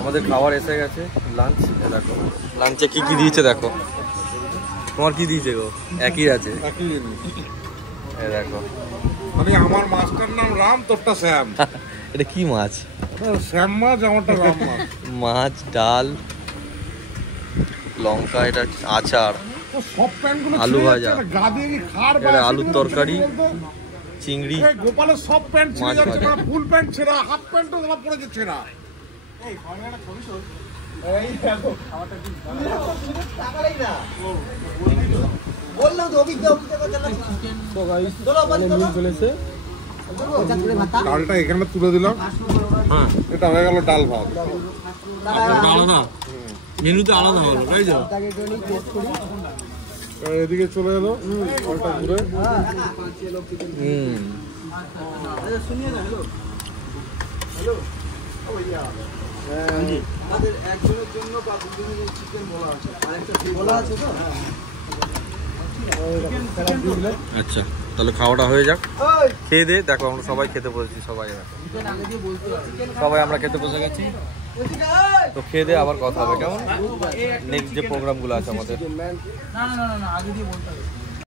আমাদের খাবার এসে গেছে, লাঞ্চ। দেখো লাঞ্চে কি কি দিয়েছে দেখো। তোমার কি দিয়েছে গো? একই আছে, একই জিনিস। দেখো মানে আমার মাছটার নাম রাম, তোরটা শ্যাম। এটা কি মাছ? শ্যাম মাছ, আমারটা রাম মাছ। মাছ, ডাল, লঙ্কা, এটা আচার, আলু ভাজা, এটা আলুর তরকারি, চিংড়ি, গোপালের সব প্যান্ট ছেড়ে যাচ্ছে, ফুল প্যান্ট ছেঁড়া, হাফ প্যান্টও তোমার পড়েছে ছেঁড়া। ডালটা এখানে তুলে দিলাম, এটা হয়ে গেল ডাল ভাত। আলাদা মেনুতে আলাদা হলো, তাই তো? এদিকে চলে এলো ডালটা ঘুরে। আচ্ছা তাহলে খাওয়াটা হয়ে যাক, খেয়ে দে। দেখো আমরা সবাই খেতে বসেছি, সবাই আমরা খেতে বসে গেছি। তো খেয়ে দে, আবার কথা হবে কেমন, নেক্সট যে প্রোগ্রামগুলো আছে আমাদের।